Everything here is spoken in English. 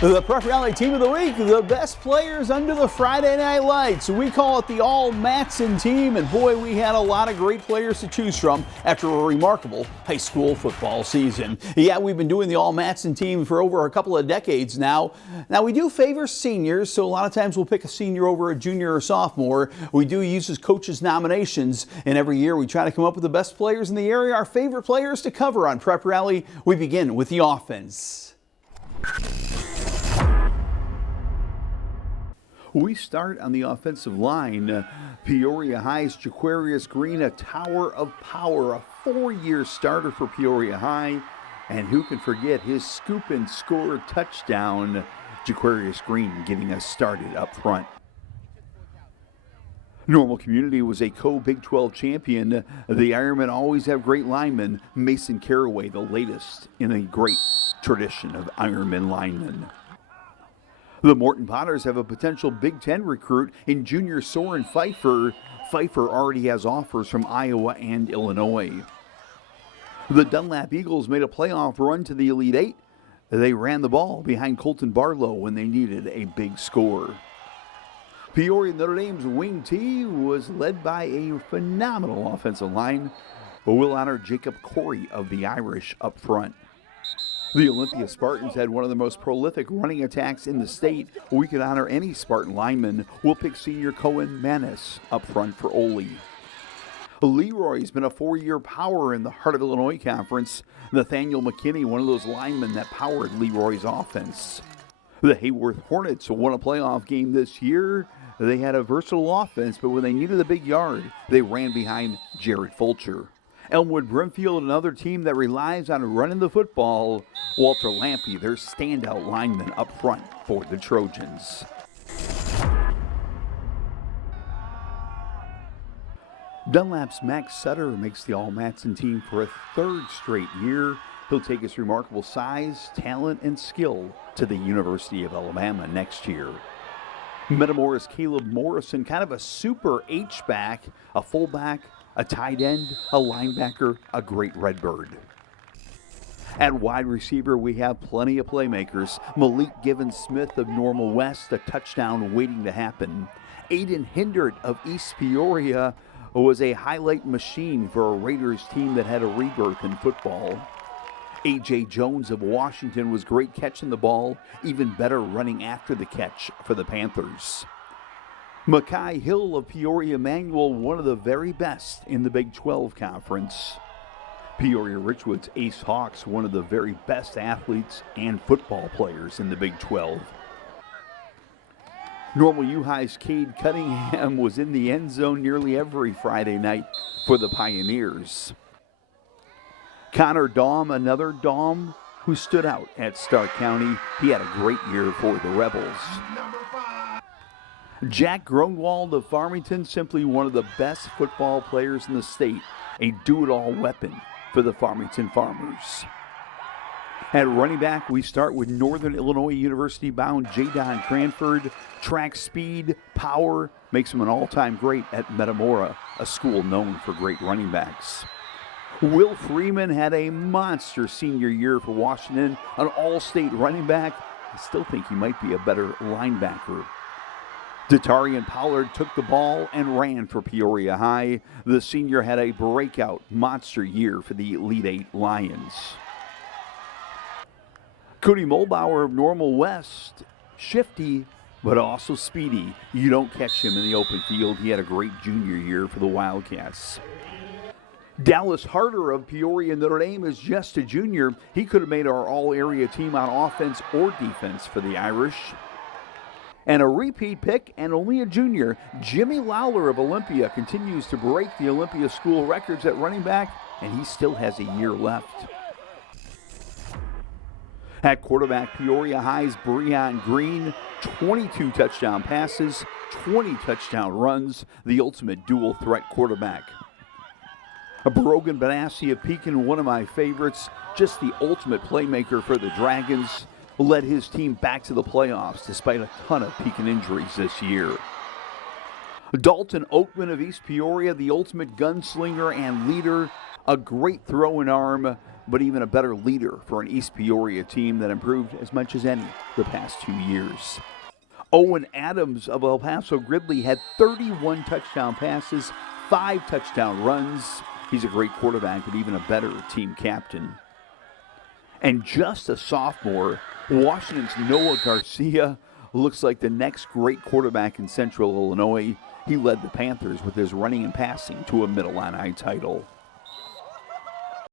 The Prep Rally Team of the Week, the best players under the Friday Night Lights. We call it the All Matson Team, and boy, we had a lot of great players to choose from after a remarkable high school football season. Yeah, we've been doing the All Matson Team for over a couple of decades now. Now, we do favor seniors, so a lot of times we'll pick a senior over a junior or sophomore. We do use as coaches' nominations, and every year we try to come up with the best players in the area, our favorite players to cover on Prep Rally. We begin with the offense. We start on the offensive line. Peoria High's Jaquarius Green, a tower of power, a 4-year starter for Peoria High. And who can forget his scoop and score touchdown? Jaquarius Green getting us started up front. Normal Community was a co-Big 12 champion. The Ironmen always have great linemen. Mason Caraway, the latest in a great tradition of Ironman linemen. The Morton Potters have a potential Big Ten recruit in junior Soren Pfeiffer. Pfeiffer already has offers from Iowa and Illinois. The Dunlap Eagles made a playoff run to the Elite Eight. They ran the ball behind Colton Barlow when they needed a big score. Peoria Notre Dame's Wing T was led by a phenomenal offensive line. We'll honor Jacob Corey of the Irish up front. The Olympia Spartans had one of the most prolific running attacks in the state. We could honor any Spartan lineman. We'll pick senior Cohen Manis up front for Ole. Leroy's been a 4-year power in the Heart of Illinois Conference. Nathaniel McKinney, one of those linemen that powered Leroy's offense. The Hayworth Hornets won a playoff game this year. They had a versatile offense, but when they needed a big yard, they ran behind Jared Fulcher. Elmwood Brimfield, another team that relies on running the football. Walter Lampe, their standout lineman up front for the Trojans. Dunlap's Max Sutter makes the All-Matson team for a 3rd straight year. He'll take his remarkable size, talent, and skill to the University of Alabama next year. Metamora's Caleb Morrison, kind of a super H-back, a fullback, a tight end, a linebacker, a great Redbird. At wide receiver, we have plenty of playmakers. Malik Given-Smith of Normal West, a touchdown waiting to happen. Aiden Hindert of East Peoria was a highlight machine for a Raiders team that had a rebirth in football. A.J. Jones of Washington was great catching the ball, even better running after the catch for the Panthers. Mackay Hill of Peoria Manual, one of the very best in the Big 12 Conference. Peoria Richwood's Ace Hawks, one of the very best athletes and football players in the Big 12. Normal U High's Cade Cunningham was in the end zone nearly every Friday night for the Pioneers. Connor Daum, another Daum who stood out at Stark County. He had a great year for the Rebels. Jack Grunwald of Farmington, simply one of the best football players in the state, a do-it-all weapon for the Farmington Farmers. At running back, we start with Northern Illinois University-bound Jadon Cranford. Track speed, power, makes him an all-time great at Metamora, a school known for great running backs. Will Freeman had a monster senior year for Washington, an all-state running back. I still think he might be a better linebacker. Datarian Pollard took the ball and ran for Peoria High. The senior had a breakout monster year for the Elite Eight Lions. Cody Mulbauer of Normal West, shifty, but also speedy. You don't catch him in the open field. He had a great junior year for the Wildcats. Dallas Harder of Peoria Notre Dame is just a junior. He could have made our all-area team on offense or defense for the Irish. And a repeat pick and only a junior, Jimmy Lawler of Olympia continues to break the Olympia school records at running back, and he still has a year left. At quarterback, Peoria High's Breon Green, 22 touchdown passes, 20 touchdown runs, the ultimate dual threat quarterback. Brogan Benassi of Pekin, one of my favorites, just the ultimate playmaker for the Dragons, led his team back to the playoffs despite a ton of Pekin injuries this year. Dalton Oakman of East Peoria, the ultimate gunslinger and leader, a great throwing arm, but even a better leader for an East Peoria team that improved as much as any the past 2 years. Owen Adams of El Paso Gridley had 31 touchdown passes, 5 touchdown runs. He's a great quarterback, but even a better team captain. And just a sophomore, Washington's Noah Garcia looks like the next great quarterback in Central Illinois. He led the Panthers with his running and passing to a Mid-Illini title.